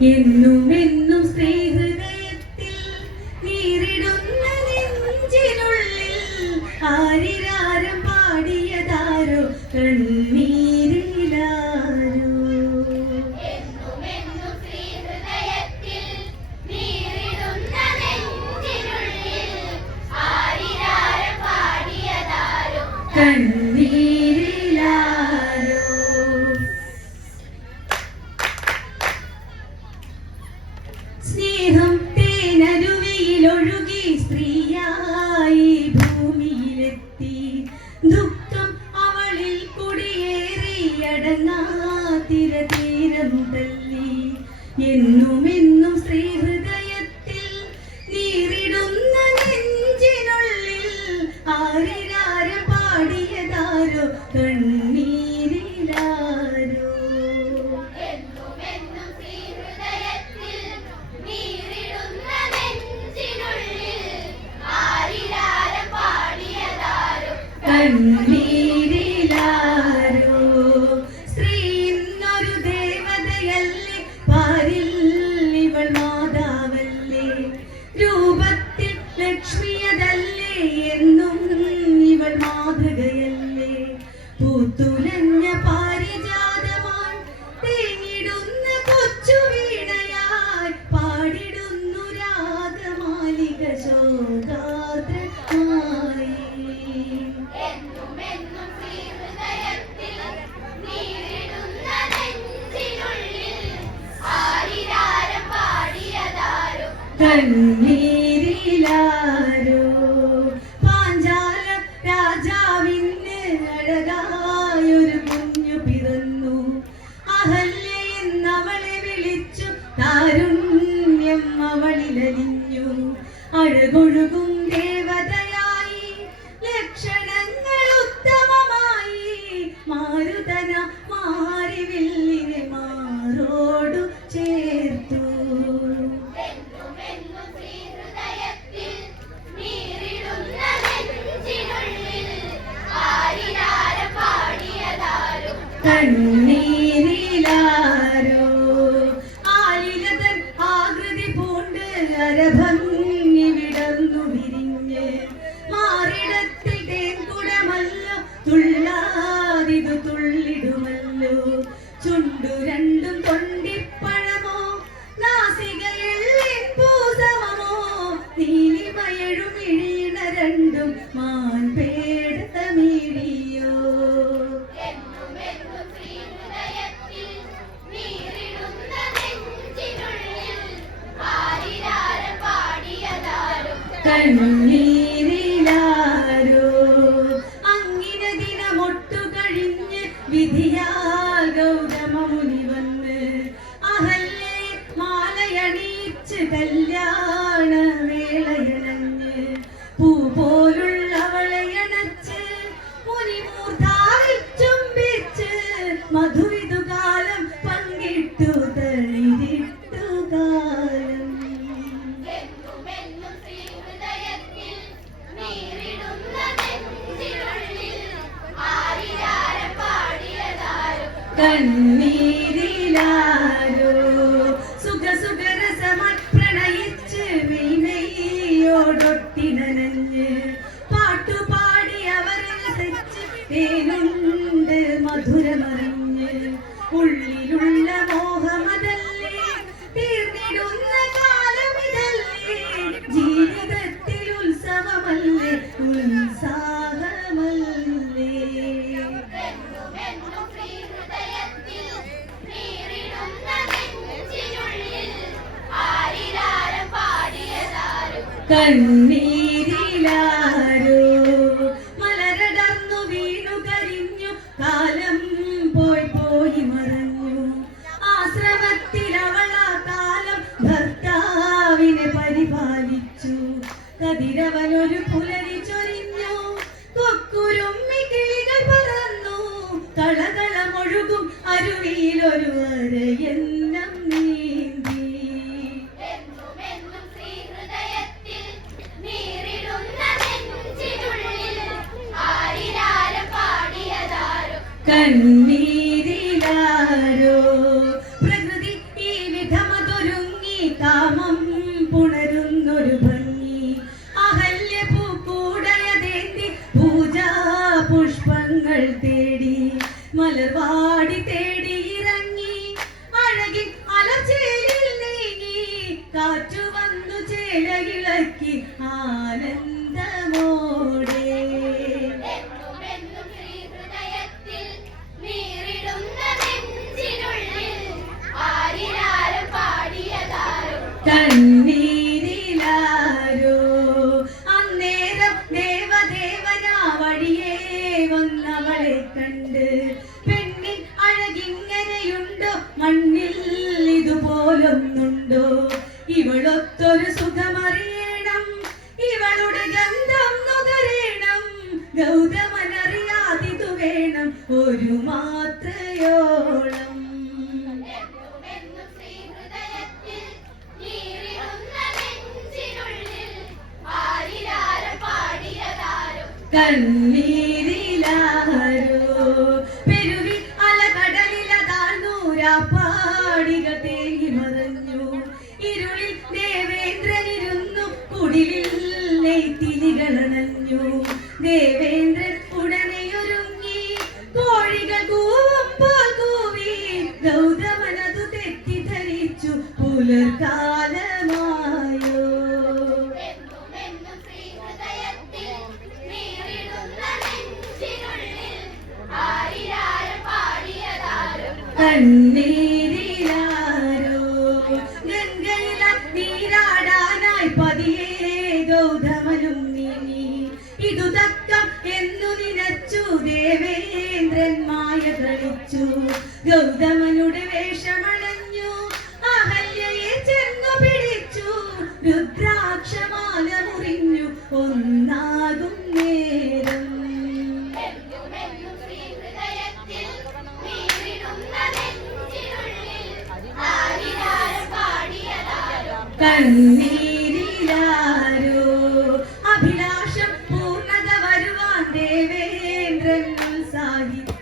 എന്നും എന്നും സ്ത്രീഹൃദയത്തിൽ നീറിടുന്ന നെഞ്ചിനുള്ളിൽ ആരിരാരം പാടിയതാരോ? കണ്ണീരിലാരോ? എന്നുമെന്നും അടങ്ങാതിര തീരം തല്ലി എന്നും എന്നും സ്ത്രീഹൃദയത്തിൽ നീറിടുന്ന നെഞ്ചിനുള്ളിൽ ആരിരാര പാടിയതാരോ? കണ്ണീരിലാരോ? എന്നുമെന്നും കണ്ണീരിലാരോ? പാഞ്ചാല രാജാവിന് ഇഴീണ രണ്ടും മാൻപേടമിഴിയോ ആരിരാരം പാടിയതാരോ കണ്ണീരിലാരോ അങ്ങിന ദിനമൊട്ടു കഴിഞ്ഞ് വിധിയാൽ ഗൗതമമുനി വന്ന് അഹല്യെ മാലയണീച്ച് കല്യാണ കണ്ണീരിലാരോ? സുഖ സുഖരസമായി പ്രണയിച്ച് മെയ്മെയ്യോടൊട്ടിനനഞ്ഞ് പാട്ടുപാടി അവരെ രസിച്ച് തേനുണ്ട് മധുരമറിഞ്ഞ്. ഉള്ളിലുള്ള മോഹമതല്ലേ തീർന്നിടുന്ന കാലമിതല്ലേ ജീവിതത്തിൽ ഉത്സവമല്ലേ? കണ്ണീരിലാരോ? മലരടർന്നു വീണു കരിഞ്ഞു കാലം പോയി പോയി മറഞ്ഞു. ആശ്രമത്തിൽ അവളാ കാലം ഭർത്താവിനെ പരിപാലിച്ചു. കതിരവനൊരു പുലരി ചൊരിഞ്ഞു. കൊക്കുരുമ്മി കിളികൾ പറന്നു. കളകളമൊഴുകും അരുവിയിലൊരു അരയെന്നം കണ്ണീരിലാരോ? പ്രകൃതി ഈ വിധമതൊരുങ്ങി കാമം പുണരുന്നൊരു ഭംഗി. അഹല്യ പൂക്കൂടയതേന്തി പൂജാ പുഷ്പങ്ങൾ തേടി. മലർവാടി തേടി ഇറങ്ങി. അഴകിൻ അലച്ചേലിൽ നീങ്ങി. കാറ്റു വന്നു ചേലയിളക്കി ആനന്ദമോടെ വന്നവളെ കണ്ട് പെണ്ണിൻ അഴകിങ്ങനെയുണ്ടോ? മണ്ണിൽ ഇതുപോലൊന്നുണ്ടോ? ഇവളൊത്തൊരു സുഖമറിയണം ഇവളുടെ ഗന്ധം നുകരേണം ഗൗതമനറിയാതിതു വേണം ഒരു മാത്രയോളം. എന്നുമെന്നും ശ്രീഹൃദയത്തിൽ പെരുവി അലകടലില പെരുവി അലകടലിലതാഴ്ന്നൂരാപ്പാടിക തേങ്ങി മറഞ്ഞു ഇരുളിൽ ദേവേന്ദ്രനിരുന്നു കുടിലിൽ നെയ്ത്തിലികളണഞ്ഞു ദേവേന്ദ്രൻ പാടിയതാരും ദേവേന്ദ്രൻ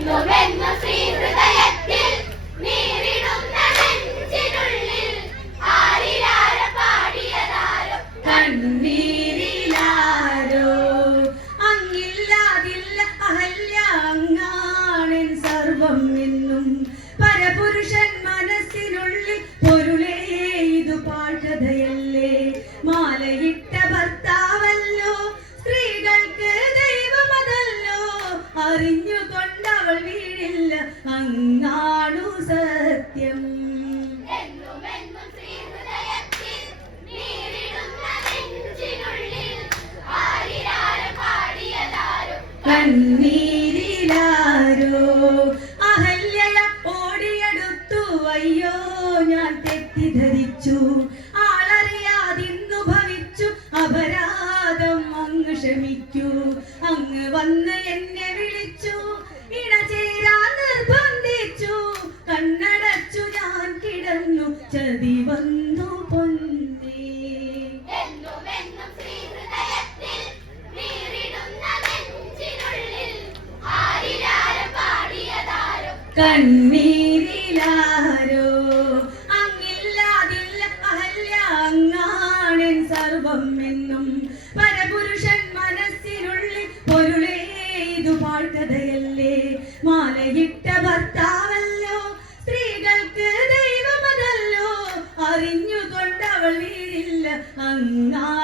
എന്നുമെന്നും വീഴില്ല കണ്ണീരിലാരോ? അങ്ങില്ലാതില്ല അഹല്യ അങ്ങാണൻ സർവം എന്നും. പരപുരുഷൻ മനസ്സിനുള്ളിൽ പൊരുളേ ഇതു പാഴ്കഥയല്ലേ മാലയിട്ട ഭർത്താവല്ലോ സ്ത്രീകൾക്ക് ദൈവമതല്ലോ. അറിഞ്ഞുകൊണ്ടവൾ വീഴില്ല അങ്ങാണു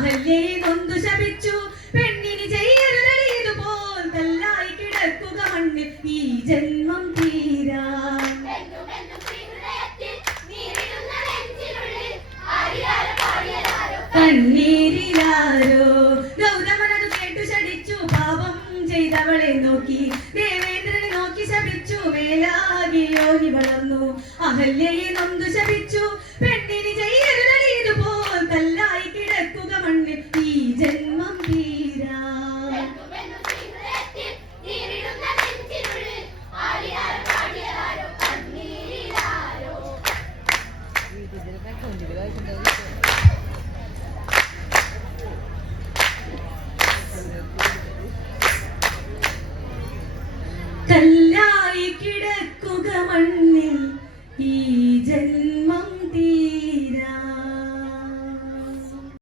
അഹല്യെ നൊന്തു ശപിച്ചു. പെണ്ണിന് ചെയ്യരുതടി ഇതുപോൽ കല്ലായി കിടക്കുക മണ്ണിൽ. ഈ ജന്മം തീരാ. കണ്ണീരിലാരോ? ഗൗതമനത് കേട്ടു ശടിച്ചു പാപം ചെയ്തവളെ നോക്കി. ദേവേന്ദ്രനെ നോക്കി ശപിച്ചു. മേലാകെ യോനി വളർന്നു. അഹല്യയെ നൊന്തു ശപിച്ചു. പെണ്ണിന് Dijelaskan.